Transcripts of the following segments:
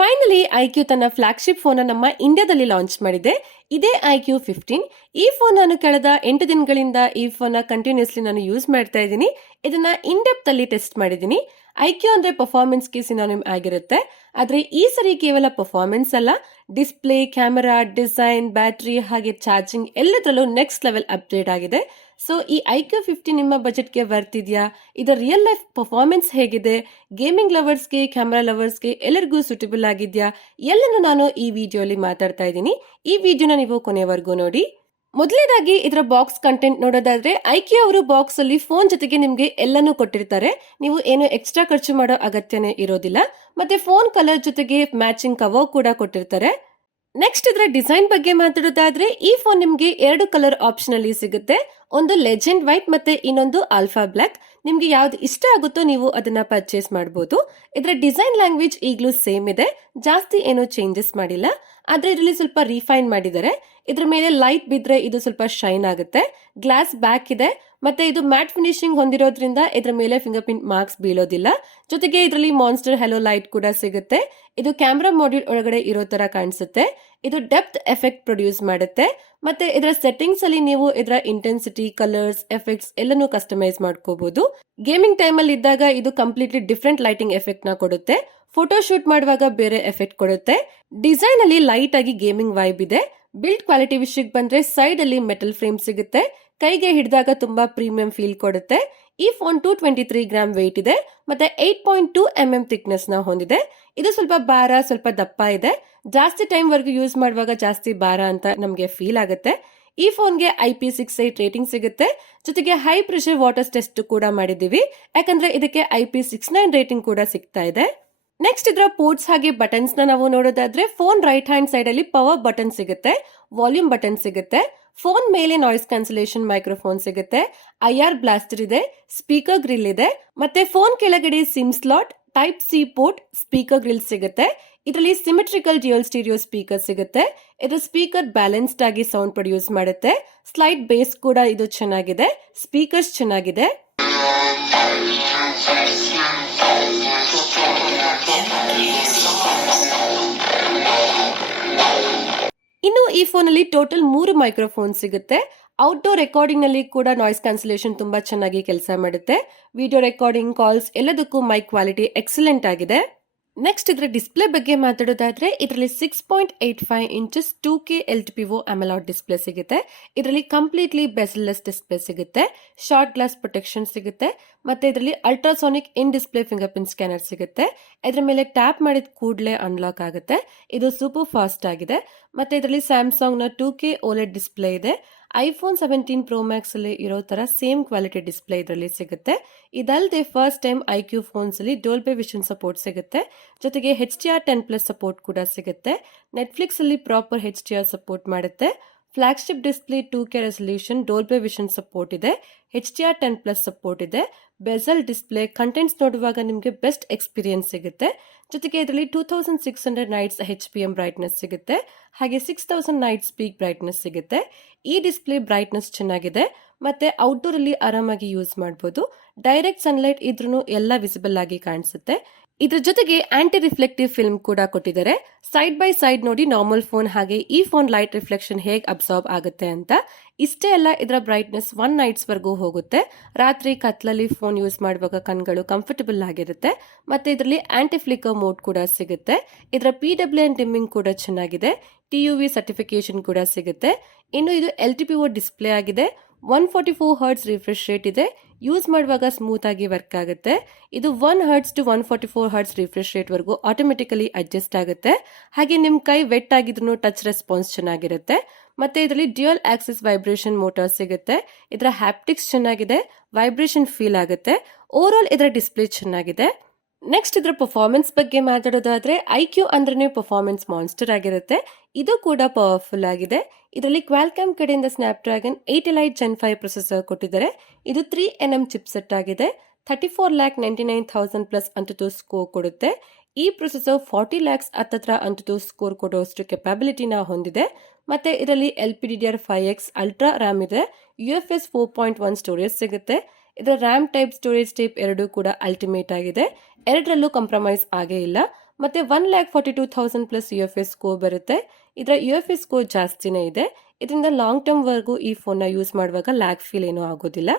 Finally IQ ತನ್ನ flagship phone ನಮ್ಮ ಇಂಡಿಯಾದಲ್ಲಿ ಲಾಂಚ್ ಮಾಡಿದೆ. ಇದೇ ಐಕ್ಯೂ 15. ಈ ಫೋನ್ ನಾನು ಕಳೆದ 8 ದಿನಗಳಿಂದ ಈ ಫೋನ್ ಕಂಟಿನ್ಯೂಸ್ಲಿ ನಾನು ಯೂಸ್ ಮಾಡ್ತಾ ಇದ್ದೀನಿ. ಇದನ್ನ ಇನ್ ಡೆಪ್ತ್ ಅಲ್ಲಿ ಟೆಸ್ಟ್ ಮಾಡಿದ್ದೀನಿ. ಐಕ್ಯೂ ಅಂದ್ರೆ ಪರ್ಫಾರ್ಮೆನ್ಸ್ಗೆ ಸಿನಾನಿಮ್ ಆಗಿರುತ್ತೆ. ಆದ್ರೆ ಈ ಸರಿ ಕೇವಲ ಪರ್ಫಾರ್ಮೆನ್ಸ್ ಅಲ್ಲ, ಡಿಸ್ಪ್ಲೇ, ಕ್ಯಾಮೆರಾ, ಡಿಸೈನ್, ಬ್ಯಾಟರಿ ಹಾಗೆ ಚಾರ್ಜಿಂಗ್ ಎಲ್ಲದರಲ್ಲೂ ನೆಕ್ಸ್ಟ್ ಲೆವೆಲ್ ಅಪ್ಡೇಟ್ ಆಗಿದೆ. ಸೊ ಈ ಐಕ್ಯೂ 15 ನಿಮ್ಮ ಬಜೆಟ್ಗೆ ವರ್ತ್ ಇದೆಯಾ? ಇದರ ರಿಯಲ್ ಲೈಫ್ ಪರ್ಫಾರ್ಮೆನ್ಸ್ ಹೇಗಿದೆ? ಗೇಮಿಂಗ್ ಲವರ್ಸ್ಗೆ, ಕ್ಯಾಮೆರಾ ಲವರ್ಸ್ಗೆ ಎಲ್ಲರಿಗೂ ಸೂಟಬಲ್ ಆಗಿದೆಯಾ? ಎಲ್ಲನೂ ನಾನು ಈ ವಿಡಿಯೋಲಿ ಮಾತಾಡ್ತಾ ಇದ್ದೀನಿ. ಈ ವಿಡಿಯೋನ ನೀವು ಕೊನೆವರೆಗೂ ನೋಡಿ. ಮೊದಲನೇದಾಗಿ ಇದರ ಬಾಕ್ಸ್ ಕಂಟೆಂಟ್ ನೋಡೋದಾದ್ರೆ, ಐಕ್ಯೂ ಅವರು ಬಾಕ್ಸ್ ಅಲ್ಲಿ ಫೋನ್ ಜೊತೆಗೆ ನಿಮ್ಗೆ ಎಲ್ಲನೂ ಕೊಟ್ಟಿರ್ತಾರೆ. ನೀವು ಏನು ಎಕ್ಸ್ಟ್ರಾ ಖರ್ಚು ಮಾಡೋ ಅಗತ್ಯನೇ ಇರೋದಿಲ್ಲ. ಮತ್ತೆ ಫೋನ್ ಕಲರ್ ಜೊತೆಗೆ ಮ್ಯಾಚಿಂಗ್ ಕವರ್ ಕೂಡ ಕೊಟ್ಟಿರ್ತಾರೆ. ನೆಕ್ಸ್ಟ್ ಇದರ ಡಿಸೈನ್ ಬಗ್ಗೆ ಮಾತಾಡೋದಾದ್ರೆ, ಈ ಫೋನ್ ನಿಮ್ಗೆ 2 ಕಲರ್ ಆಪ್ಷನ್ ಅಲ್ಲಿ ಸಿಗುತ್ತೆ. ಒಂದು ಲೆಜೆಂಡ್ ವೈಟ್ ಮತ್ತೆ ಇನ್ನೊಂದು ಆಲ್ಫಾ ಬ್ಲಾಕ್. ನಿಮ್ಗೆ ಯಾವ್ದು ಇಷ್ಟ ಆಗುತ್ತೋ ನೀವು ಅದನ್ನ ಪರ್ಚೇಸ್ ಮಾಡಬಹುದು. ಇದರ ಡಿಸೈನ್ ಲ್ಯಾಂಗ್ವೇಜ್ ಈಗಲೂ ಸೇಮ್ ಇದೆ, ಜಾಸ್ತಿ ಏನು ಚೇಂಜಸ್ ಮಾಡಿಲ್ಲ. ಆದ್ರೆ ಇದರಲ್ಲಿ ಸ್ವಲ್ಪ ರಿಫೈನ್ ಮಾಡಿದ್ದಾರೆ. ಇದ್ರ ಮೇಲೆ ಲೈಟ್ ಬಿದ್ರೆ ಇದು ಸ್ವಲ್ಪ ಶೈನ್ ಆಗುತ್ತೆ. ಗ್ಲಾಸ್ ಬ್ಯಾಕ್ ಇದೆ, ಮತ್ತೆ ಇದು ಮ್ಯಾಟ್ ಫಿನಿಶಿಂಗ್ ಹೊಂದಿರೋದ್ರಿಂದ ಇದ್ರ ಮೇಲೆ ಫಿಂಗರ್ ಪ್ರಿಂಟ್ ಮಾರ್ಕ್ಸ್ ಬೀಳೋದಿಲ್ಲ. ಜೊತೆಗೆ ಇದರಲ್ಲಿ ಮಾನ್ಸ್ಟರ್ ಹೆಲೋ ಲೈಟ್ ಕೂಡ ಸಿಗುತ್ತೆ. ಇದು ಕ್ಯಾಮ್ರಾ ಮಾಡ್ಯೂಲ್ ಒಳಗಡೆ ಇರೋ ತರ ಕಾಣಿಸುತ್ತೆ. ಇದು ಡೆಪ್ತ್ ಎಫೆಕ್ಟ್ ಪ್ರೊಡ್ಯೂಸ್ ಮಾಡುತ್ತೆ. ಮತ್ತೆ ಇದರ ಸೆಟ್ಟಿಂಗ್ಸ್ ಅಲ್ಲಿ ನೀವು ಇದರ ಇಂಟೆನ್ಸಿಟಿ, ಕಲರ್ಸ್, ಎಫೆಕ್ಟ್ಸ್ ಎಲ್ಲನೂ ಕಸ್ಟಮೈಸ್ ಮಾಡ್ಕೋಬಹುದು. ಗೇಮಿಂಗ್ ಟೈಮ್ ಅಲ್ಲಿ ಇದ್ದಾಗ ಇದು ಕಂಪ್ಲೀಟ್ಲಿ ಡಿಫ್ರೆಂಟ್ ಲೈಟಿಂಗ್ ಎಫೆಕ್ಟ್ ನ ಕೊಡುತ್ತೆ. ಫೋಟೋ ಶೂಟ್ ಮಾಡುವಾಗ ಬೇರೆ ಎಫೆಕ್ಟ್ ಕೊಡುತ್ತೆ. ಡಿಸೈನ್ ಅಲ್ಲಿ ಲೈಟ್ ಆಗಿ ಗೇಮಿಂಗ್ ವೈಬ್ ಇದೆ. ಬಿಲ್ಡ್ ಕ್ವಾಲಿಟಿ ವಿಷಯಕ್ಕೆ ಬಂದ್ರೆ ಸೈಡ್ ಅಲ್ಲಿ ಮೆಟಲ್ ಫ್ರೇಮ್ ಸಿಗುತ್ತೆ. ಕೈಗೆ ಹಿಡಿದಾಗ ತುಂಬಾ ಪ್ರೀಮಿಯಂ ಫೀಲ್ ಕೊಡುತ್ತೆ. ಈ ಫೋನ್ 223 ಗ್ರಾಮ್ ವೇಟ್ ಇದೆ ಮತ್ತೆ 8.2 mm ಥಿಕ್ನೆಸ್ ನ ಹೊಂದಿದೆ. ಇದು ಸ್ವಲ್ಪ ಭಾರ, ಸ್ವಲ್ಪ ದಪ್ಪ ಇದೆ. ಜಾಸ್ತಿ ಟೈಮ್ ವರ್ಗು ಯೂಸ್ ಮಾಡುವಾಗ ಜಾಸ್ತಿ ಭಾರ ಅಂತ ನಮಗೆ ಫೀಲ್ ಆಗುತ್ತೆ. ಈ ಫೋನ್ಗೆ IP68 ರೇಟಿಂಗ್ ಸಿಗುತ್ತೆ. ಜೊತೆಗೆ ಹೈ ಪ್ರೆಷರ್ ವಾಟರ್ ಟೆಸ್ಟ್ ಕೂಡ ಮಾಡಿದೀವಿ, ಯಾಕಂದ್ರೆ ಇದಕ್ಕೆ IP69 ರೇಟಿಂಗ್ ಕೂಡ ಸಿಗ್ತಾ ಇದೆ. ನೆಕ್ಸ್ಟ್ ಇದರ ಪೋರ್ಟ್ಸ್ ಹಾಗೆ ಬಟನ್ಸ್ ನ ನಾವು ನೋಡೋದಾದ್ರೆ, ಫೋನ್ ರೈಟ್ ಹ್ಯಾಂಡ್ ಸೈಡ್ ಅಲ್ಲಿ ಪವರ್ ಬಟನ್ ಸಿಗುತ್ತೆ, ವಾಲ್ಯೂಮ್ ಬಟನ್ ಸಿಗುತ್ತೆ. ಫೋನ್ ಮೇಲೆ ನಾಯ್ಸ್ ಕ್ಯಾನ್ಸಲೇಷನ್ ಮೈಕ್ರೋಫೋನ್ ಸಿಗುತ್ತೆ, IR ಬ್ಲಾಸ್ಟರ್ ಇದೆ, ಸ್ಪೀಕರ್ ಗ್ರಿಲ್ ಇದೆ, ಮತ್ತೆ ಫೋನ್ ಕೆಳಗಡೆ sim slot, type C port, speaker grill ಸಿಗುತ್ತೆ. ಇದರಲ್ಲಿ ಸಿಮೆಟ್ರಿಕಲ್ ಡ್ಯುಯಲ್ ಸ್ಟೀರಿಯೋ ಸ್ಪೀಕರ್ ಸಿಗುತ್ತೆ. ಇದರ ಸ್ಪೀಕರ್ ಬ್ಯಾಲೆನ್ಸ್ಡ್ ಆಗಿ ಸೌಂಡ್ ಪ್ರೊಡ್ಯೂಸ್ ಮಾಡುತ್ತೆ. ಸ್ಲೈಡ್ ಬೇಸ್ ಕೂಡ ಇದು ಚೆನ್ನಾಗಿದೆ. ಸ್ಪೀಕರ್ಸ್ ಚೆನ್ನಾಗಿದೆ. ಇನ್ನು ಈ ಫೋನ್ ಅಲ್ಲಿ ಟೋಟಲ್ 3 ಮೈಕ್ರೋಫೋನ್ ಸಿಗುತ್ತೆ. ಔಟ್ಡೋರ್ ರೆಕಾರ್ಡಿಂಗ್ ನಲ್ಲಿ ಕೂಡ ನಾಯ್ಸ್ ಕ್ಯಾನ್ಸಲೇಷನ್ ತುಂಬಾ ಚೆನ್ನಾಗಿ ಕೆಲಸ ಮಾಡುತ್ತೆ. ವಿಡಿಯೋ ರೆಕಾರ್ಡಿಂಗ್, ಕಾಲ್ಸ್ ಎಲ್ಲದಕ್ಕೂ ಮೈಕ್ ಕ್ವಾಲಿಟಿ ಎಕ್ಸಲೆಂಟ್ ಆಗಿದೆ. ನೆಕ್ಸ್ಟ್ ಇದರ ಡಿಸ್ಪ್ಲೇ ಬಗ್ಗೆ ಮಾತಾಡೋದಾದ್ರೆ, ಇದರಲ್ಲಿ 6.85 inches 2K LTPO AMOLED display ಸಿಗುತ್ತೆ. ಇದರಲ್ಲಿ ಕಂಪ್ಲೀಟ್ಲಿ ಬೆಸಲ್ಲೆಸ್ ಡಿಸ್ಪ್ಲೇ ಸಿಗುತ್ತೆ, ಶಾರ್ಟ್ ಗ್ಲಾಸ್ ಪ್ರೊಟೆಕ್ಷನ್ ಸಿಗುತ್ತೆ, ಮತ್ತೆ ಇದರಲ್ಲಿ ಅಲ್ಟ್ರಾಸಾನಿಕ್ ಇನ್ ಡಿಸ್ಪ್ಲೇ ಫಿಂಗರ್ ಪ್ರಿಂಟ್ ಸ್ಕ್ಯಾನರ್ ಸಿಗುತ್ತೆ. ಇದರ ಮೇಲೆ ಟ್ಯಾಪ್ ಮಾಡಿದ ಕೂಡಲೇ ಅನ್ಲಾಕ್ ಆಗುತ್ತೆ. ಇದು ಸೂಪರ್ ಫಾಸ್ಟ್ ಆಗಿದೆ. ಮತ್ತೆ ಇದರಲ್ಲಿ ಸ್ಯಾಮ್ಸಂಗ್ ನ 2K OLED ಡಿಸ್ಪ್ಲೇ ಇದೆ. iPhone 17 Pro Max ಅಲ್ಲಿ ಇರೋ ತರ ಸೇಮ್ ಕ್ವಾಲಿಟಿ ಡಿಸ್ಪ್ಲೇ ಇದರಲ್ಲಿ ಸಿಗುತ್ತೆ. ಇದಲ್ಲದೆ ಫಸ್ಟ್ ಟೈಮ್ ಐಕ್ಯೂ ಫೋನ್ಸ್ ಅಲ್ಲಿ ಡೋಲ್ಬೆ ವಿಷನ್ ಸಪೋರ್ಟ್ ಸಿಗುತ್ತೆ. ಜೊತೆಗೆ HDR10+ ಸಪೋರ್ಟ್ ಕೂಡ ಸಿಗುತ್ತೆ. ನೆಟ್ಫ್ಲಿಕ್ಸ್ ಅಲ್ಲಿ ಪ್ರಾಪರ್ HDR ಸಪೋರ್ಟ್ ಮಾಡುತ್ತೆ. Flagship display 2K resolution, Dolby vision support ಇದೆ, HDR10+ ಸಪೋರ್ಟ್ ಇದೆ. ಬೆಸಲ್ ಡಿಸ್ಪ್ಲೇ, ಕಂಟೆಂಟ್ಸ್ ನೋಡುವಾಗ ನಿಮಗೆ ಬೆಸ್ಟ್ ಎಕ್ಸ್ಪೀರಿಯನ್ಸ್ ಸಿಗುತ್ತೆ. ಜೊತೆಗೆ ಇದರಲ್ಲಿ 2600 ನೈಟ್ಸ್ HPM ಬ್ರೈಟ್ನೆಸ್ ಸಿಗುತ್ತೆ, ಹಾಗೆ 6000 ನೈಟ್ಸ್ ಪೀಕ್ ಬ್ರೈಟ್ನೆಸ್ ಸಿಗುತ್ತೆ. ಈ ಡಿಸ್ಪ್ಲೇ ಬ್ರೈಟ್ನೆಸ್ ಚೆನ್ನಾಗಿದೆ, ಮತ್ತೆ ಔಟ್ಡೋರ್ ಅಲ್ಲಿ ಆರಾಮಾಗಿ ಯೂಸ್ ಮಾಡಬಹುದು. ಡೈರೆಕ್ಟ್ ಸನ್ಲೈಟ್ ಇದ್ರೂ ಎಲ್ಲ ವಿಸಿಬಲ್ ಆಗಿ ಕಾಣಿಸುತ್ತೆ. ಇದ್ರ ಜೊತೆಗೆ ಆಂಟಿ ರಿಫ್ಲೆಕ್ಟಿವ್ ಫಿಲ್ಮ್ ಕೂಡ ಕೊಟ್ಟಿದ್ದಾರೆ. ಸೈಡ್ ಬೈ ಸೈಡ್ ನೋಡಿ ನಾರ್ಮಲ್ ಫೋನ್ ಹಾಗೆ ಈ ಫೋನ್ ಲೈಟ್ ರಿಫ್ಲೆಕ್ಷನ್ ಹೇಗೆ ಅಬ್ಸಾರ್ಬ್ ಆಗುತ್ತೆ ಅಂತ. ಇಷ್ಟೇ ಅಲ್ಲ, ಇದರ ಬ್ರೈಟ್ನೆಸ್ 1 ನೈಟ್ಸ್ ವರೆಗೂ ಹೋಗುತ್ತೆ. ರಾತ್ರಿ ಕತ್ಲಲ್ಲಿ ಫೋನ್ ಯೂಸ್ ಮಾಡುವಾಗ ಕಣ್ಗಳು ಕಂಫರ್ಟಬಲ್ ಆಗಿರುತ್ತೆ. ಮತ್ತೆ ಇದರಲ್ಲಿ ಆಂಟಿ ಫ್ಲಿಕರ್ ಮೋಡ್ ಕೂಡ ಸಿಗುತ್ತೆ. ಇದರ PWM ಡಿಮ್ಮಿಂಗ್ ಕೂಡ ಚೆನ್ನಾಗಿದೆ. TUV ಸರ್ಟಿಫಿಕೇಶನ್ ಕೂಡ ಸಿಗುತ್ತೆ. ಇನ್ನು ಇದು LTPO ಡಿಸ್ಪ್ಲೇ ಆಗಿದೆ. 144 ಹರ್ಟ್ಸ್ ರಿಫ್ರೆಶ್ ರೇಟ್ ಇದೆ. ಯೂಸ್ ಮಾಡುವಾಗ ಸ್ಮೂತ್ ಆಗಿ ವರ್ಕ್ ಆಗುತ್ತೆ. ಇದು 1 hertz to 144 hertz refresh rate ವರೆಗೂ ಆಟೋಮೆಟಿಕಲಿ ಅಡ್ಜಸ್ಟ್ ಆಗುತ್ತೆ. ಹಾಗೆ ನಿಮ್ ಕೈ ವೆಟ್ ಆಗಿದ್ರು ಟಚ್ ರೆಸ್ಪಾನ್ಸ್ ಚೆನ್ನಾಗಿರುತ್ತೆ. ಮತ್ತೆ ಇದರಲ್ಲಿ ಡ್ಯುಯಲ್ ಆಕ್ಸಿಸ್ ವೈಬ್ರೇಷನ್ ಮೋಟಾರ್ ಸಿಗುತ್ತೆ. ಇದರ ಹ್ಯಾಪ್ಟಿಕ್ಸ್ ಚೆನ್ನಾಗಿದೆ, ವೈಬ್ರೇಷನ್ ಫೀಲ್ ಆಗುತ್ತೆ. ಓವರ್ ಆಲ್ ಇದರ ಡಿಸ್ಪ್ಲೇ ಚೆನ್ನಾಗಿದೆ. ನೆಕ್ಸ್ಟ್ ಇದರ ಪರ್ಫಾರ್ಮೆನ್ಸ್ ಬಗ್ಗೆ ಮಾತಾಡೋದಾದ್ರೆ, ಐಕ್ಯೂ ಅಂದ್ರೆ ಪರ್ಫಾರ್ಮೆನ್ಸ್ ಮಾನ್ಸ್ಟರ್ ಆಗಿರುತ್ತೆ. ಇದು ಕೂಡ ಪವರ್ಫುಲ್ ಆಗಿದೆ. ಇದರಲ್ಲಿ ಕ್ವಾಲ್ಕಾಮ್ ಕಡೆಯಿಂದ ಸ್ನ್ಯಾಪ್ಡ್ರ್ಯಾಗನ್ 8 Elite Gen 5 ಪ್ರೊಸೆಸರ್ ಕೊಟ್ಟಿದ್ದಾರೆ. ಇದು 3nm ಚಿಪ್ಸೆಟ್ ಆಗಿದೆ. 34,99,000 ಪ್ಲಸ್ ಅಂಟುಟು ಸ್ಕೋರ್ ಕೊಡುತ್ತೆ. ಈ ಪ್ರೊಸೆಸರ್ 40 lakhs ಹತ್ತತ್ರ ಅಂಟುಟು ಸ್ಕೋರ್ ಕೊಡುವಷ್ಟು ಕೆಪಾಬಿಲಿಟಿನ ಹೊಂದಿದೆ. ಮತ್ತೆ ಇದರಲ್ಲಿ LPDDR5X ಅಲ್ಟ್ರಾ ರ್ಯಾಮ್ ಇದೆ. UFS 4.1 ಸ್ಟೋರೇಜ್ ಸಿಗುತ್ತೆ. ಇದರ ರ್ಯಾಮ್ ಟೈಪ್, ಸ್ಟೋರೇಜ್ ಟೈಪ್ ಎರಡೂ ಕೂಡ ಅಲ್ಟಿಮೇಟ್ ಆಗಿದೆ. ಎರಡರಲ್ಲೂ ಕಾಂಪ್ರಮೈಸ್ ಆಗೇ ಇಲ್ಲ. ಮತ್ತು 1,42,000 ಪ್ಲಸ್ UFS ಸ್ಕೋರ್ ಬರುತ್ತೆ. ಇದರ UFS ಸ್ಕೋರ್ ಜಾಸ್ತಿನೇ ಇದೆ. ಇದರಿಂದ ಲಾಂಗ್ ಟರ್ಮ್ವರೆಗೂ ಈ ಫೋನ್ನ ಯೂಸ್ ಮಾಡುವಾಗ ಲ್ಯಾಗ್ ಫೀಲ್ ಏನೂ ಆಗೋದಿಲ್ಲ.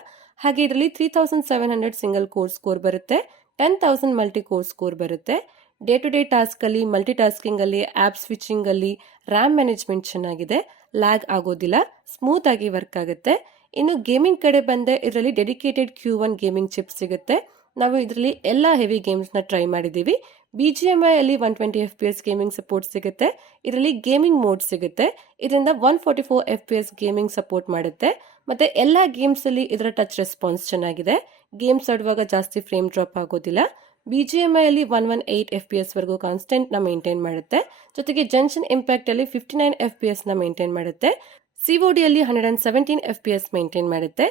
ಹಾಗೆ ಇದರಲ್ಲಿ 3,700 ಸಿಂಗಲ್ ಕೋರ್ ಸ್ಕೋರ್ ಬರುತ್ತೆ, 10,000 ಮಲ್ಟಿ ಕೋರ್ ಸ್ಕೋರ್ ಬರುತ್ತೆ. ಡೇ ಟು ಡೇ ಟಾಸ್ಕಲ್ಲಿ, ಮಲ್ಟಿ ಟಾಸ್ಕಿಂಗಲ್ಲಿ, ಆ್ಯಪ್ ಸ್ವಿಚಿಂಗಲ್ಲಿ, ರ್ಯಾಮ್ ಮ್ಯಾನೇಜ್ಮೆಂಟ್ ಚೆನ್ನಾಗಿದೆ, ಲ್ಯಾಗ್ ಆಗೋದಿಲ್ಲ, ಸ್ಮೂತ್ ಆಗಿ ವರ್ಕ್ ಆಗುತ್ತೆ. ಇನ್ನು ಗೇಮಿಂಗ್ ಕಡೆ ಬಂದರೆ ಇದರಲ್ಲಿ ಡೆಡಿಕೇಟೆಡ್ Q1 ಗೇಮಿಂಗ್ ಚಿಪ್ ಸಿಗುತ್ತೆ. ನಾವು ಇದರಲ್ಲಿ ಎಲ್ಲ ಹೆವಿ ಗೇಮ್ಸ್ನ ಟ್ರೈ ಮಾಡಿದ್ದೀವಿ. BGMI ಅಲ್ಲಿ 120 FPS ಗೇಮಿಂಗ್ ಸಪೋರ್ಟ್ ಸಿಗುತ್ತೆ. ಇದರಲ್ಲಿ ಗೇಮಿಂಗ್ ಮೋಡ್ ಸಿಗುತ್ತೆ. ಇದರಿಂದ 144 FPS ಗೇಮಿಂಗ್ ಸಪೋರ್ಟ್ ಮಾಡುತ್ತೆ. ಮತ್ತೆ ಎಲ್ಲ ಗೇಮ್ಸಲ್ಲಿ ಇದರ ಟಚ್ ರೆಸ್ಪಾನ್ಸ್ ಚೆನ್ನಾಗಿದೆ. ಗೇಮ್ಸ್ ಆಡುವಾಗ ಜಾಸ್ತಿ ಫ್ರೇಮ್ ಡ್ರಾಪ್ ಆಗೋದಿಲ್ಲ. BGMI ಅಲ್ಲಿ 118 FPS ವರೆಗೂ ಕಾನ್ಸ್ಟೆಂಟ್ನ ಮೇಂಟೈನ್ ಮಾಡುತ್ತೆ. ಜೊತೆಗೆ ಜಂಕ್ಷನ್ ಇಂಪ್ಯಾಕ್ಟ್ ಅಲ್ಲಿ 59 FPS ಮೇಂಟೈನ್ ಮಾಡುತ್ತೆ. COD ಅಲ್ಲಿ 117 FPS ಮೇಂಟೈನ್ ಮಾಡುತ್ತೆ.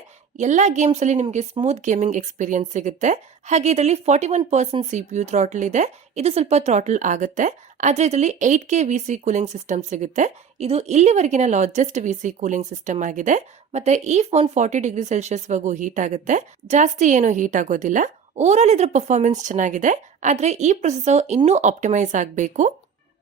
ಎಲ್ಲ ಗೇಮ್ಸ್ ಅಲ್ಲಿ ನಿಮಗೆ ಸ್ಮೂತ್ ಗೇಮಿಂಗ್ ಎಕ್ಸ್ಪೀರಿಯನ್ಸ್ ಸಿಗುತ್ತೆ. ಹಾಗೆ ಇದರಲ್ಲಿ 41% CPU ಥ್ರಾಟಲ್ ಇದೆ. ಇದು ಸ್ವಲ್ಪ ಥ್ರಾಟಲ್ ಆಗುತ್ತೆ, ಆದರೆ ಇದರಲ್ಲಿ 8K VC ಕೂಲಿಂಗ್ ಸಿಸ್ಟಮ್ ಸಿಗುತ್ತೆ. ಇದು ಇಲ್ಲಿವರೆಗಿನ ಲಾರ್ಜೆಸ್ಟ್ VC ಕೂಲಿಂಗ್ ಸಿಸ್ಟಮ್ ಆಗಿದೆ. ಮತ್ತೆ ಈ ಫೋನ್ 40°C ವರೆಗೂ ಹೀಟ್ ಆಗುತ್ತೆ, ಜಾಸ್ತಿ ಏನು ಹೀಟ್ ಆಗೋದಿಲ್ಲ. ಓವರಾಲ್ ಇದರ ಪರ್ಫಾರ್ಮೆನ್ಸ್ ಚೆನ್ನಾಗಿದೆ, ಆದರೆ ಈ ಪ್ರೊಸೆಸರ್ ಇನ್ನೂ ಆಪ್ಟಿಮೈಸ್ ಆಗಬೇಕು.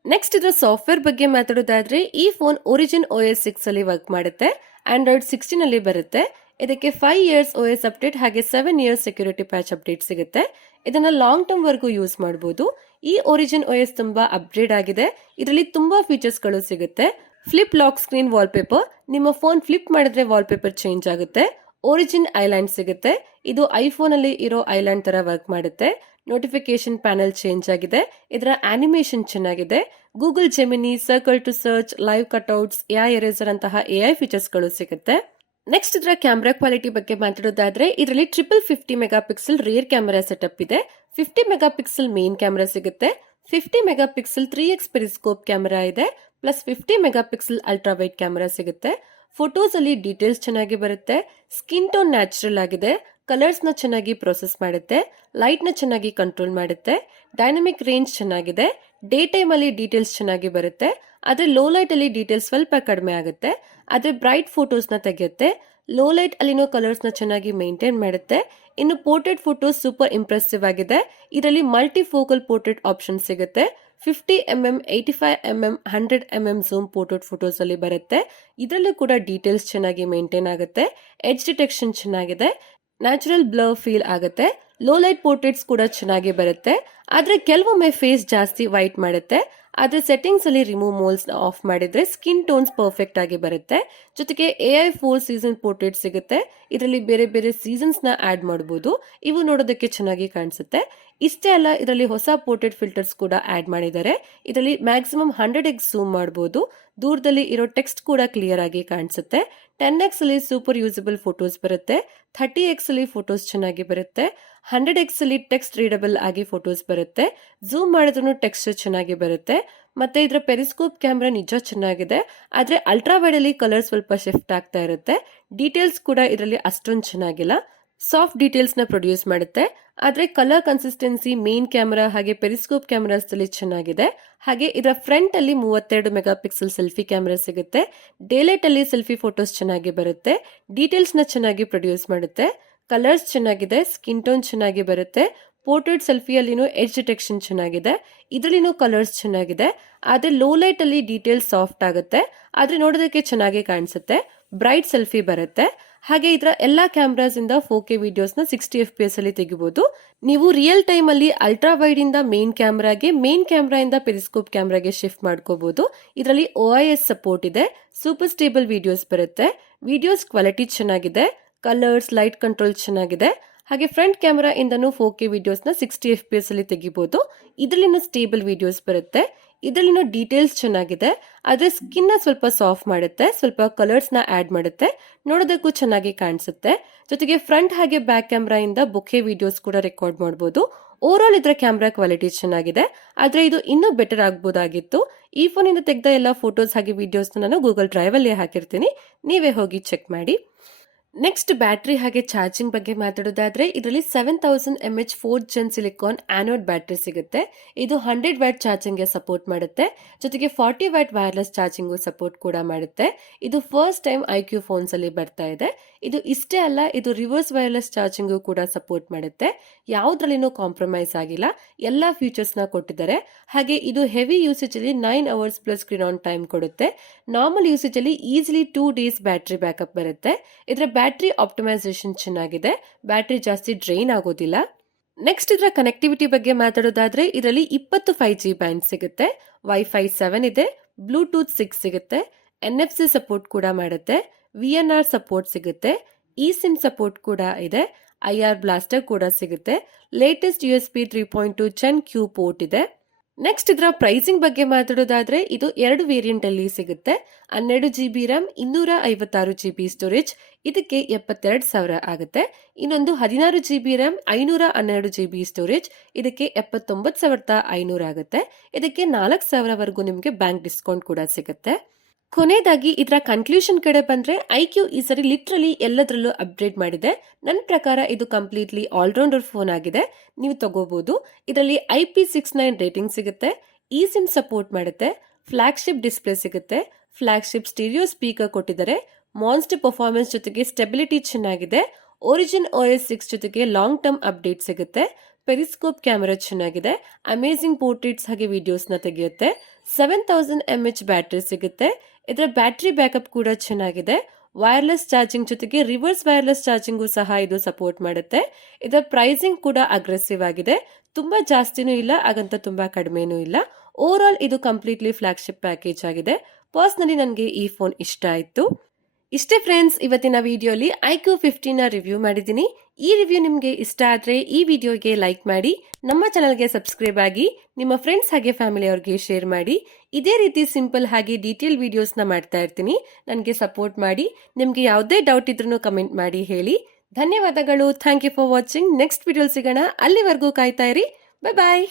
ನೆಕ್ಸ್ಟ್ ಇದರ ಸಾಫ್ಟ್ವೇರ್ ಬಗ್ಗೆ ಮಾತಾಡೋದಾದ್ರೆ ಈ ಫೋನ್ ಒರಿಜಿನ್ OS 6 ಅಲ್ಲಿ ವರ್ಕ್ ಮಾಡುತ್ತೆ. Android 16 ಅಲ್ಲಿ ಬರುತ್ತೆ. ಇದಕ್ಕೆ 5 years OS ಅಪ್ಡೇಟ್ ಹಾಗೆ 7 years ಸೆಕ್ಯೂರಿಟಿ ಪ್ಯಾಚ್ ಅಪ್ಡೇಟ್ ಸಿಗುತ್ತೆ. ಇದನ್ನ ಲಾಂಗ್ ಟರ್ಮ್ ವರೆಗೂ ಯೂಸ್ ಮಾಡಬಹುದು. ಈ ಒರಿಜಿನ್ OS ತುಂಬಾ ಅಪ್ಗ್ರೇಡ್ ಆಗಿದೆ. ಇದರಲ್ಲಿ ತುಂಬಾ ಫೀಚರ್ಸ್ ಗಳು ಸಿಗುತ್ತೆ. ಫ್ಲಿಪ್ ಲಾಕ್ ಸ್ಕ್ರೀನ್ ವಾಲ್ಪೇಪರ್, ನಿಮ್ಮ ಫೋನ್ ಫ್ಲಿಪ್ ಮಾಡಿದ್ರೆ ವಾಲ್ಪೇಪರ್ ಚೇಂಜ್ ಆಗುತ್ತೆ. ಒರಿಜಿನ್ ಐಲ್ಯಾಂಡ್ ಸಿಗುತ್ತೆ. ಇದು ಐಫೋನ್ ಅಲ್ಲಿ ಇರೋ ಐಲ್ಯಾಂಡ್ ತರ ವರ್ಕ್ ಮಾಡುತ್ತೆ. ನೋಟಿಫಿಕೇಶನ್ ಪ್ಯಾನೆಲ್ ಚೇಂಜ್ ಆಗಿದೆ. ಇದರ ಆನಿಮೇಷನ್ ಚೆನ್ನಾಗಿದೆ. Google Gemini, circle to search, live cutouts, AI eraser ಅಂತಹ AI ಫೀಚರ್ಸ್ ಗಳು ಸಿಗುತ್ತೆ. ನೆಕ್ಸ್ಟ್ ಇದರ ಕ್ಯಾಮೆರಾ ಕ್ವಾಲಿಟಿ ಬಗ್ಗೆ ಮಾತಾಡೋದಾದ್ರೆ ಇದರಲ್ಲಿ 50 mega pixel rear camera setup ಇದೆ. 50 ಮೆಗಾ ಪಿಕ್ಸೆಲ್ ಮೇನ್ ಕ್ಯಾಮೆರಾ ಸಿಗುತ್ತೆ. 50 mega pixel 3x periscope camera ಇದೆ. Plus 50 mega pixel ultra wide camera ಸಿಗುತ್ತೆ. ಫೋಟೋಸ್ ಅಲ್ಲಿ ಡೀಟೇಲ್ಸ್ ಚೆನ್ನಾಗಿ ಬರುತ್ತೆ. ಸ್ಕಿನ್ ಟೋನ್ ನ್ಯಾಚುರಲ್ ಆಗಿದೆ. ಕಲರ್ಸ್ ನ ಚೆನ್ನಾಗಿ ಪ್ರೊಸೆಸ್ ಮಾಡುತ್ತೆ. ಲೈಟ್ ನ ಚೆನ್ನಾಗಿ ಕಂಟ್ರೋಲ್ ಮಾಡುತ್ತೆ. ಡೈನಮಿಕ್ ರೇಂಜ್ ಚೆನ್ನಾಗಿದೆ. ಡೇ ಟೈಮ್ ಅಲ್ಲಿ ಡೀಟೇಲ್ಸ್ ಚೆನ್ನಾಗಿ ಬರುತ್ತೆ, ಆದ್ರೆ ಲೋ ಲೈಟ್ ಅಲ್ಲಿ ಡೀಟೇಲ್ಸ್ ಸ್ವಲ್ಪ ಕಡಿಮೆ ಆಗುತ್ತೆ. ಆದ್ರೆ ಬ್ರೈಟ್ ಫೋಟೋಸ್ ನ ತೆಗೆಯುತ್ತೆ. ಲೋ ಲೈಟ್ ಅಲ್ಲಿನೋ ಕಲರ್ಸ್ ನ ಚೆನ್ನಾಗಿ ಮೇಂಟೈನ್ ಮಾಡುತ್ತೆ. ಇನ್ನು ಪೋರ್ಟ್ರೇಟ್ ಫೋಟೋಸ್ ಸೂಪರ್ ಇಂಪ್ರೆಸಿವ್ ಆಗಿದೆ. ಇದರಲ್ಲಿ ಮಲ್ಟಿ ಫೋಕಲ್ ಪೋರ್ಟ್ರೇಟ್ ಆಪ್ಷನ್ ಸಿಗುತ್ತೆ. 50mm, 85mm, 100mm zoom portrait photos ಅಲ್ಲಿ ಬರುತ್ತೆ. ಇದರಲ್ಲೂ ಕೂಡ ಡೀಟೇಲ್ಸ್ ಚೆನ್ನಾಗಿ ಮೇಂಟೈನ್ ಆಗುತ್ತೆ. ಎಡ್ಜ್ ಡಿಟೆಕ್ಷನ್ ಚೆನ್ನಾಗಿದೆ. ನ್ಯಾಚುರಲ್ ಬ್ಲರ್ ಫೀಲ್ ಆಗುತ್ತೆ. ಲೋ ಲೈಟ್ ಪೋರ್ಟ್ರೇಟ್ಸ್ ಕೂಡ ಚೆನ್ನಾಗಿ ಬರುತ್ತೆ, ಆದ್ರೆ ಕೆಲವೊಮ್ಮೆ ಫೇಸ್ ಜಾಸ್ತಿ ವೈಟ್ ಮಾಡುತ್ತೆ. ಆದ್ರೆ ಸೆಟ್ಟಿಂಗ್ಸ್ ಅಲ್ಲಿ ರಿಮೂವ್ ಮೋಲ್ಸ್ ನ ಆಫ್ ಮಾಡಿದ್ರೆ ಸ್ಕಿನ್ ಟೋನ್ಸ್ ಪರ್ಫೆಕ್ಟ್ ಆಗಿ ಬರುತ್ತೆ. ಜೊತೆಗೆ AI 4 ಸೀಸನ್ ಪೋರ್ಟ್ರೇಟ್ ಸಿಗುತ್ತೆ. ಇದರಲ್ಲಿ ಬೇರೆ ಬೇರೆ ಸೀಸನ್ಸ್ ನ ಆಡ್ ಮಾಡಬಹುದು. ಇವು ನೋಡೋದಕ್ಕೆ ಚೆನ್ನಾಗಿ ಕಾಣಿಸುತ್ತೆ. ಇಷ್ಟೇ ಅಲ್ಲ, ಇದರಲ್ಲಿ ಹೊಸ ಪೋರ್ಟ್ರೇಟ್ ಫಿಲ್ಟರ್ಸ್ ಕೂಡ ಆಡ್ ಮಾಡಿದ್ದಾರೆ. ಇದರಲ್ಲಿ ಮ್ಯಾಕ್ಸಿಮಮ್ 100x ಝೂಮ್ ಮಾಡಬಹುದು. ದೂರದಲ್ಲಿ ಇರೋ ಟೆಕ್ಸ್ಟ್ ಕೂಡ ಕ್ಲಿಯರ್ ಆಗಿ ಕಾಣಿಸುತ್ತೆ. 10x ಅಲ್ಲಿ ಸೂಪರ್ ಯೂಸಬಲ್ ಫೋಟೋಸ್ ಬರುತ್ತೆ. 30x ಅಲ್ಲಿ ಫೋಟೋಸ್ ಚೆನ್ನಾಗಿ ಬರುತ್ತೆ. 100x ಅಲ್ಲಿ ಟೆಕ್ಸ್ಟ್ ರೀಡಬಲ್ ಆಗಿ ಫೋಟೋಸ್ ಬರುತ್ತೆ. ಝೂಮ್ ಮಾಡಿದ್ರು ಟೆಕ್ಸ್ಚರ್ ಚೆನ್ನಾಗಿ ಬರುತ್ತೆ. ಮತ್ತೆ ಇದರ ಪೆರಿಸ್ಕೋಪ್ ಕ್ಯಾಮೆರಾ ನಿಜ ಚೆನ್ನಾಗಿದೆ, ಆದ್ರೆ ಅಲ್ಟ್ರಾ ವೈಡ್ ಅಲ್ಲಿ ಕಲರ್ ಸ್ವಲ್ಪ ಶಿಫ್ಟ್ ಆಗ್ತಾ ಇರುತ್ತೆ. ಡೀಟೇಲ್ಸ್ ಕೂಡ ಇದರಲ್ಲಿ ಅಷ್ಟೊಂದು ಚೆನ್ನಾಗಿಲ್ಲ. ಸಾಫ್ಟ್ ಡೀಟೇಲ್ಸ್ ನ ಪ್ರೊಡ್ಯೂಸ್ ಮಾಡುತ್ತೆ, ಆದ್ರೆ ಕಲರ್ ಕನ್ಸಿಸ್ಟೆನ್ಸಿ ಮೇನ್ ಕ್ಯಾಮೆರಾ ಹಾಗೆ ಪೆರಿಸ್ಕೋಪ್ ಕ್ಯಾಮೆರಾಸ್ ಅಲ್ಲಿ ಚೆನ್ನಾಗಿದೆ. ಹಾಗೆ ಇದರ ಫ್ರಂಟ್ ಅಲ್ಲಿ 32 ಮೆಗಾ ಪಿಕ್ಸೆಲ್ ಸೆಲ್ಫಿ ಕ್ಯಾಮೆರಾ ಸಿಗುತ್ತೆ. ಡೇಲೈಟ್ ಅಲ್ಲಿ ಸೆಲ್ಫಿ ಫೋಟೋಸ್ ಚೆನ್ನಾಗಿ ಬರುತ್ತೆ. ಡೀಟೇಲ್ಸ್ ನ ಚೆನ್ನಾಗಿ ಪ್ರೊಡ್ಯೂಸ್ ಮಾಡುತ್ತೆ. ಕಲರ್ಸ್ ಚೆನ್ನಾಗಿದೆ. ಸ್ಕಿನ್ ಟೋನ್ ಚೆನ್ನಾಗಿ ಬರುತ್ತೆ. ಪೋರ್ಟ್ರೇಟ್ ಸೆಲ್ಫಿಯಲ್ಲಿನೂ ಎಡ್ಜ್ ಡಿಟೆಕ್ಷನ್ ಚೆನ್ನಾಗಿದೆ. ಇದರಲ್ಲಿನೂ ಕಲರ್ಸ್ ಚೆನ್ನಾಗಿದೆ. ಆದ್ರೆ ಲೋ ಲೈಟ್ ಅಲ್ಲಿ ಡೀಟೇಲ್ಸ್ ಸಾಫ್ಟ್ ಆಗುತ್ತೆ, ಆದ್ರೆ ನೋಡೋದಕ್ಕೆ ಚೆನ್ನಾಗಿ ಕಾಣಿಸುತ್ತೆ. ಬ್ರೈಟ್ ಸೆಲ್ಫಿ ಬರುತ್ತೆ. ಹಾಗೆ ಇದರ ಎಲ್ಲಾ ಕ್ಯಾಮ್ರಾಸ್ ಇಂದ 4K ವಿಡಿಯೋಸ್ ನ 60 FPS ಅಲ್ಲಿ ತೆಗಿಬಹುದು. ನೀವು ರಿಯಲ್ ಟೈಮ್ ಅಲ್ಲಿ ಅಲ್ಟ್ರಾ ವೈಡ್ ಇಂದ ಮೇನ್ ಕ್ಯಾಮ್ರಾಗೆ, ಮೇನ್ ಕ್ಯಾಮ್ರಾ ಇಂದ ಪೆರಿಸ್ಕೋಪ್ ಕ್ಯಾಮ್ರಾಗೆ ಶಿಫ್ಟ್ ಮಾಡ್ಕೋಬಹುದು. ಇದರಲ್ಲಿ OIS ಸಪೋರ್ಟ್ ಇದೆ. ಸೂಪರ್ ಸ್ಟೇಬಲ್ ವಿಡಿಯೋಸ್ ಬರುತ್ತೆ. ವಿಡಿಯೋಸ್ ಕ್ವಾಲಿಟಿ ಚೆನ್ನಾಗಿದೆ. ಕಲರ್ಸ್, ಲೈಟ್ ಕಂಟ್ರೋಲ್ ಚೆನ್ನಾಗಿದೆ. ಹಾಗೆ ಫ್ರಂಟ್ ಕ್ಯಾಮೆರಾ ಇಂದನೂ 4K ವಿಡಿಯೋಸ್ ನ 60 FPS ಅಲ್ಲಿ ತೆಗಿಬಹುದು. ಇದರಲ್ಲಿನೂ ಸ್ಟೇಬಲ್ ವಿಡಿಯೋಸ್ ಬರುತ್ತೆ. ಇದರಲ್ಲಿನೂ ಡೀಟೇಲ್ಸ್ ಚೆನ್ನಾಗಿದೆ, ಆದ್ರೆ ಸ್ಕಿನ್ ನ ಸ್ವಲ್ಪ ಸಾಫ್ಟ್ ಮಾಡುತ್ತೆ. ಸ್ವಲ್ಪ ಕಲರ್ಸ್ ನ ಆಡ್ ಮಾಡುತ್ತೆ. ನೋಡೋದಕ್ಕೂ ಚೆನ್ನಾಗಿ ಕಾಣಿಸುತ್ತೆ. ಜೊತೆಗೆ ಫ್ರಂಟ್ ಹಾಗೆ ಬ್ಯಾಕ್ ಕ್ಯಾಮೆರಾ ಇಂದ ಬೊಕೆ ವಿಡಿಯೋಸ್ ಕೂಡ ರೆಕಾರ್ಡ್ ಮಾಡಬಹುದು. ಓವರ್ ಆಲ್ ಇದರ ಕ್ಯಾಮೆರಾ ಕ್ವಾಲಿಟಿ ಚೆನ್ನಾಗಿದೆ, ಆದ್ರೆ ಇದು ಇನ್ನೂ ಬೆಟರ್ ಆಗಬಹುದಾಗಿತ್ತು. ಈ ಫೋನ್ ಇಂದ ತೆಗೆದ ಎಲ್ಲ ಫೋಟೋಸ್ ಹಾಗೆ ವಿಡಿಯೋಸ್ ನಾನು ಗೂಗಲ್ ಡ್ರೈವ್ ಅಲ್ಲಿ ಹಾಕಿರ್ತೀನಿ, ನೀವೇ ಹೋಗಿ ಚೆಕ್ ಮಾಡಿ. ನೆಕ್ಸ್ಟ್ ಬ್ಯಾಟ್ರಿ ಹಾಗೆ ಚಾರ್ಜಿಂಗ್ ಬಗ್ಗೆ ಮಾತಾಡೋದಾದ್ರೆ ಇದರಲ್ಲಿ 7000 mAh 4th gen silicon anode battery ಸಿಗುತ್ತೆ. ಇದು 100 ವ್ಯಾಟ್ ಚಾರ್ಜಿಂಗ್ ಗೆ ಸಪೋರ್ಟ್ ಮಾಡುತ್ತೆ. ಜೊತೆಗೆ 40 ವ್ಯಾಟ್ ವೈರ್ಲೆಸ್ ಚಾರ್ಜಿಂಗ್ ಸಪೋರ್ಟ್ ಕೂಡ ಮಾಡುತ್ತೆ. ಇದು ಫಸ್ಟ್ ಟೈಮ್ ಐಕ್ಯೂ ಫೋನ್ಸ್ ಅಲ್ಲಿ ಬರ್ತಾ ಇದೆ. ಇದು ಇಷ್ಟೇ ಅಲ್ಲ, ಇದು ರಿವರ್ಸ್ ವೈರ್ಲೆಸ್ ಚಾರ್ಜಿಂಗ್ ಕೂಡ ಸಪೋರ್ಟ್ ಮಾಡುತ್ತೆ. ಯಾವುದ್ರಲ್ಲಿನೂ ಕಾಂಪ್ರಮೈಸ್ ಆಗಿಲ್ಲ, ಎಲ್ಲಾ ಫೀಚರ್ಸ್ ನ ಕೊಟ್ಟಿದ್ದಾರೆ. ಹಾಗೆ ಇದು ಹೆವಿ ಯೂಸೇಜ್ ಅಲ್ಲಿ 9 hours plus screen on time ಕೊಡುತ್ತೆ. ನಾರ್ಮಲ್ ಯೂಸೇಜ್ ಅಲ್ಲಿ ಈಸಿಲಿ 2 ಡೇಸ್ ಬ್ಯಾಟ್ರಿ ಬ್ಯಾಕಪ್ ಬರುತ್ತೆ. ಇದರ ಬ್ಯಾಟ್ರಿ ಆಪ್ಟಿಮೈಸೇಷನ್ ಚೆನ್ನಾಗಿದೆ, ಬ್ಯಾಟ್ರಿ ಜಾಸ್ತಿ ಡ್ರೈನ್ ಆಗೋದಿಲ್ಲ. ನೆಕ್ಸ್ಟ್ ಇದರ ಕನೆಕ್ಟಿವಿಟಿ ಬಗ್ಗೆ ಮಾತಾಡೋದಾದ್ರೆ ಇದರಲ್ಲಿ 20 5G ಬ್ಯಾಂಡ್ ಸಿಗುತ್ತೆ, ವೈಫೈ 7 ಇದೆ, ಬ್ಲೂಟೂತ್ 6 ಸಿಗುತ್ತೆ, NFC ಸಪೋರ್ಟ್ ಕೂಡ ಮಾಡುತ್ತೆ, VNR ಸಪೋರ್ಟ್ ಸಿಗುತ್ತೆ, ಇ ಸಿಮ್ ಸಪೋರ್ಟ್ ಕೂಡ ಇದೆ, IR ಬ್ಲಾಸ್ಟರ್ ಕೂಡ ಸಿಗುತ್ತೆ, latest USB 3.2 Gen Q port ಇದೆ. ನೆಕ್ಸ್ಟ್ ಇದರ ಪ್ರೈಸಿಂಗ್ ಬಗ್ಗೆ ಮಾತಾಡೋದಾದ್ರೆ ಇದು 2 ವೇರಿಯಂಟ್ ಅಲ್ಲಿ ಸಿಗುತ್ತೆ. 12 GB RAM 256 GB ಸ್ಟೋರೇಜ್, ಇದಕ್ಕೆ 72,000 ಆಗುತ್ತೆ. ಇನ್ನೊಂದು 16 GB RAM 512 GB ಸ್ಟೋರೇಜ್, ಇದಕ್ಕೆ 79,500 ಆಗುತ್ತೆ. ಇದಕ್ಕೆ 4,000 ವರೆಗೂ ನಿಮಗೆ ಬ್ಯಾಂಕ್ ಡಿಸ್ಕೌಂಟ್ ಕೂಡ ಸಿಗುತ್ತೆ. ಕೊನೆಯದಾಗಿ ಇದರ ಕನ್ಕ್ಲೂಷನ್ ಕಡೆ ಬಂದ್ರೆ ಐಕ್ಯೂ ಈ ಸರಿ ಲಿಟ್ರಲಿ ಎಲ್ಲದರಲ್ಲೂ ಅಪ್ಗ್ರೇಡ್ ಮಾಡಿದೆ. ನನ್ನ ಪ್ರಕಾರ ಇದು ಕಂಪ್ಲೀಟ್ಲಿ ಆಲ್ರೌಂಡರ್ ಫೋನ್ ಆಗಿದೆ, ನೀವು ತಗೋಬಹುದು. ಇದರಲ್ಲಿ IP69 ರೇಟಿಂಗ್ ಸಿಗುತ್ತೆ, ಇ ಸಿಮ್ ಸಪೋರ್ಟ್ ಮಾಡುತ್ತೆ, ಫ್ಲಾಗ್ಶಿಪ್ ಡಿಸ್ಪ್ಲೇ ಸಿಗುತ್ತೆ, ಫ್ಲಾಗ್ಶಿಪ್ ಸ್ಟೀರಿಯೋ ಸ್ಪೀಕರ್ ಕೊಟ್ಟಿದ್ದಾರೆ, ಮಾನ್ಸ್ಟರ್ ಪರ್ಫಾರ್ಮೆನ್ಸ್ ಜೊತೆಗೆ ಸ್ಟೆಬಿಲಿಟಿ ಚೆನ್ನಾಗಿದೆ, ಒರಿಜಿನ್ OS 6 ಜೊತೆಗೆ ಲಾಂಗ್ ಟರ್ಮ್ ಅಪ್ಡೇಟ್ ಸಿಗುತ್ತೆ, ಪೆರಿಸ್ಕೋಪ್ ಕ್ಯಾಮೆರಾ ಚೆನ್ನಾಗಿದೆ, ಅಮೇಜಿಂಗ್ ಪೋರ್ಟ್ರೇಟ್ಸ್ ಹಾಗೆ ವಿಡಿಯೋಸ್ ನ ತೆಗೆಯುತ್ತೆ, 7000 mAh ಬ್ಯಾಟರಿ ಸಿಗುತ್ತೆ. ಇದರ ಬ್ಯಾಟರಿ ಬ್ಯಾಕಪ್ ಕೂಡ ಚೆನ್ನಾಗಿದೆ, ವೈರ್ಲೆಸ್ ಚಾರ್ಜಿಂಗ್ ಜೊತೆಗೆ ರಿವರ್ಸ್ ವೈರ್ಲೆಸ್ ಚಾರ್ಜಿಂಗು ಸಹ ಇದು ಸಪೋರ್ಟ್ ಮಾಡುತ್ತೆ. ಇದರ ಪ್ರೈಸಿಂಗ್ ಕೂಡ ಅಗ್ರೆಸಿವ್ ಆಗಿದೆ, ತುಂಬಾ ಜಾಸ್ತಿನೂ ಇಲ್ಲ ಹಾಗಂತ ತುಂಬಾ ಕಡಿಮೆನೂ ಇಲ್ಲ. ಓವರ್ ಆಲ್ ಇದು ಕಂಪ್ಲೀಟ್ಲಿ ಫ್ಲಾಗ್ಶಿಪ್ ಪ್ಯಾಕೇಜ್ ಆಗಿದೆ. ಪರ್ಸನಲಿ ನನಗೆ ಈ ಫೋನ್ ಇಷ್ಟ ಆಯ್ತು. ಇಷ್ಟೇ ಫ್ರೆಂಡ್ಸ್, ಇವತ್ತಿನ ವಿಡಿಯೋಲಿ ಐಕ್ಯೂ 15 ನ ರಿವ್ಯೂ ಮಾಡಿದ್ದೀನಿ. ಈ ರಿವ್ಯೂ ನಿಮಗೆ ಇಷ್ಟ ಆದ್ರೆ ಈ ವಿಡಿಯೋಗೆ ಲೈಕ್ ಮಾಡಿ, ನಮ್ಮ ಚಾನಲ್ಗೆ ಸಬ್ಸ್ಕ್ರೈಬ್ ಆಗಿ, ನಿಮ್ಮ ಫ್ರೆಂಡ್ಸ್ ಹಾಗೆ ಫ್ಯಾಮಿಲಿ ಅವ್ರಿಗೆ ಶೇರ್ ಮಾಡಿ. ಇದೇ ರೀತಿ ಸಿಂಪಲ್ ಹಾಗೆ ಡೀಟೇಲ್ ವಿಡಿಯೋಸ್ನ ಮಾಡ್ತಾ ಇರ್ತೀನಿ. ನನಗೆ ಸಪೋರ್ಟ್ ಮಾಡಿ. ನಿಮಗೆ ಯಾವುದೇ ಡೌಟ್ ಇದ್ರೂ ಕಮೆಂಟ್ ಮಾಡಿ ಹೇಳಿ. ಧನ್ಯವಾದಗಳು. Thank you for watching. Next video ಸಿಗೋಣ. ಅಲ್ಲಿವರೆಗೂ ಕಾಯ್ತಾ ಇರಿ. ಬೈ ಬಾಯ್.